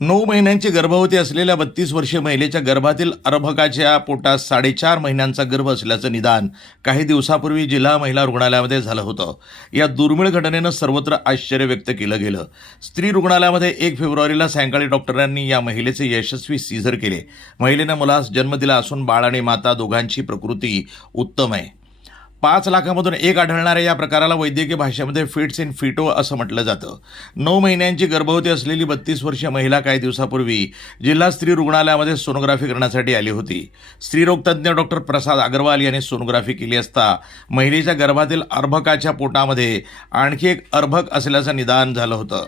9 महिन्यांची गर्भवती असलेल्या 32 वर्षीय महिलेच्या गर्भातील अर्भकाच्या पोटात 4.5 महिन्यांचा गर्भ असल्याचं निदान काही दिवसापूर्वी जिल्हा महिला रुग्णालयामध्ये झालं होतं. या दुर्मिळ घटनेनं सर्वत्र आश्चर्य व्यक्त केलं गेलं. स्त्री रुग्णालयामध्ये 1 फेब्रुवारीला सायंकाळी डॉक्टरांनी या महिलेचे यशस्वी सीझर केले. महिलेनं मुलास जन्म दिला असून बाळ आणि माता दोघांची प्रकृती उत्तम आहे. 5 लाखांमधून 1 आढळणाऱ्या या प्रकाराला वैद्यकीय भाषेमध्ये फिट्स इन फिटो असं म्हटलं जातं. 9 महिन्यांची गर्भवती असलेली 32 वर्षीय महिला काही दिवसापूर्वी जिल्हा स्त्री रुग्णालयामध्ये सोनोग्राफी करण्यासाठी आली होती. स्त्रीरोग तज्ज्ञ डॉक्टर प्रसाद अग्रवाल यांनी सोनोग्राफी केली असता महिलेच्या गर्भातील अर्भकाच्या पोटामध्ये आणखी एक अर्भक असल्याचं निदान झालं होतं.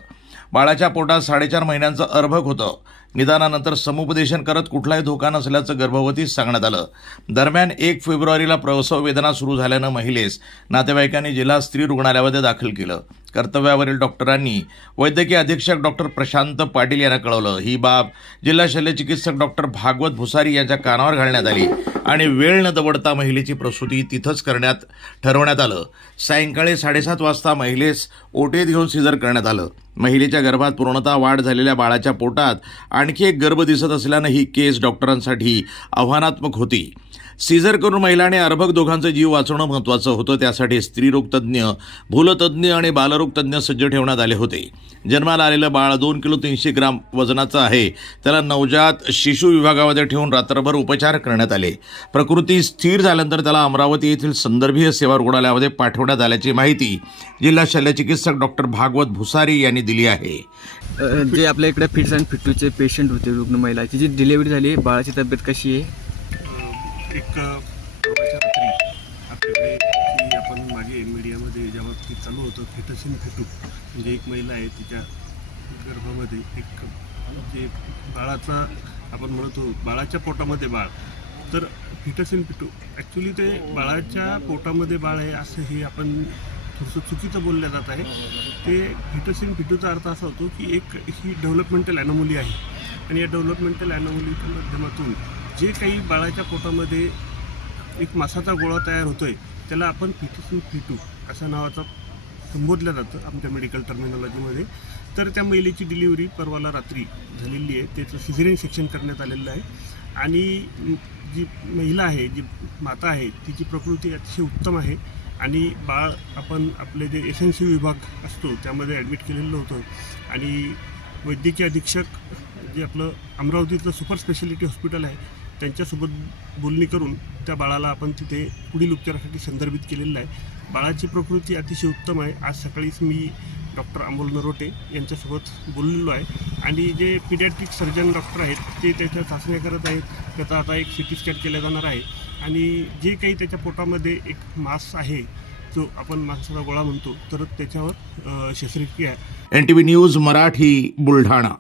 बाळाच्या पोटात 4.5 महिन्यांचं अर्भक होतं. निदानानंतर समुपदेशन करत कुठलाही धोका नसल्याचं गर्भवतीस सांगण्यात आलं. दरम्यान 1 फेब्रुवारीला प्रसव वेदना सुरू झाल्यानं महिलेस नातेवाईकांनी जिल्हा स्त्री रुग्णालयामध्ये दाखल केलं. कर्तव्यावरील डॉक्टरांनी वैद्यकीय अधीक्षक डॉक्टर प्रशांत पाटील यांना कळवलं. ही बाब जिल्हा शल्यचिकित्सक डॉक्टर भागवत भुसारी यांच्या कानावर घालण्यात आली आणि वेळ न दवडता महिलेची प्रसूती तिथंच ठरवण्यात आलं. सायंकाळी 7:30 वाजता महिलेस ओटीत घेऊन सीझर करण्यात आलं. महिलेच्या गर्भात पूर्णतः वाढ झालेल्या बाळाच्या पोटात आणखी एक गर्भ दिसत असल्यानं ही केस डॉक्टरांसाठी आव्हानात्मक होती. सीझर करून महिला आणि अर्भक दोघांचा जीव वाचवणं महत्त्वाचं होतं. त्यासाठी स्त्रीरोग तज्ज्ञ, भूलतज्ज्ञ आणि बालरोग तज्ज्ञ सज्ज ठेवण्यात आले होते. जन्माला आलेलं बाळ 2 किलो 300 ग्राम वजनाचं आहे. त्याला नवजात शिशु विभागामध्ये ठेवून रात्रभर उपचार करण्यात आले. प्रकृती स्थिर झाल्यानंतर त्याला अमरावती येथील संदर्भीय सेवा रुग्णालयामध्ये पाठवण्यात आल्याची माहिती जिल्हा शल्यचिकित्सक डॉक्टर भागवत भुसारी यांनी दिली आहे. जे आपल्या इकडे फिट्स अँड फिटूचे पेशंट होते, रुग्ण महिलाची जी डिलिव्हरी झाली, बाळाची तब्येत कशी आहे? एक परवाच्या रात्री आपल्याकडे की आपण मागे मीडियामध्ये जेव्हा ते चालू होतं फिटस इन फिटू, म्हणजे एक महिला आहे तिच्या गर्भामध्ये एक जे बाळाचा आपण म्हणतो बाळाच्या पोटामध्ये बाळ, तर फिटस इन फिटू ॲक्च्युली ते बाळाच्या पोटामध्ये बाळ आहे असं हे आपण थोडंसं चुकीचं बोललं जात आहे. ते फिटस इन फिटूचा अर्थ असा होतो की एक ही डेव्हलपमेंटल ॲनोमली आहे आणि या डेव्हलपमेंटल ॲनोमलीच्या माध्यमातून जे काही बाळाच्या पोटामध्ये एक मांसाचा गोळा तयार होतो आहे त्याला आपण फिटस इन फिटू अशा नावाचा संबोधलं जातं आमच्या मेडिकल टर्मिनॉलॉजीमध्ये. तर त्या महिलेची डिलिव्हरी परवाला रात्री झालेली आहे. त्याचं सिझेरियन सेक्शन करण्यात आलेलं आहे आणि जी महिला आहे, जी माता आहे, तिची प्रकृती अतिशय उत्तम आहे आणि बाळ आपण आपले जे SNC विभाग असतो त्यामध्ये ॲडमिट केलेलं होतं आणि वैद्यकीय अधीक्षक जे आपलं अमरावतीचं सुपर स्पेशालिटी हॉस्पिटल आहे त्यांच्यासोबत बोलणी करून त्या बाळाला आपण तिथे पुढील उपचारासाठी संदर्भित केलेलं आहे. बाळाची प्रकृती अतिशय उत्तम आहे. आज सकाळीच मी डॉक्टर अमोल नरोटे यांच्यासोबत बोललेलो आहे आणि जे पिडियाट्रिक सर्जन डॉक्टर आहेत ते त्याच्या चाचण्या करत आहेत. त्याचा आता एक CT स्कॅन केला जाणार आहे आणि जे काही त्याच्या पोटामध्ये एक मांस आहे जो आपण मांसाचा गोळा म्हणतो तर त्याच्यावर शस्त्रक्रिया. NTV news Marathi, Buldhana.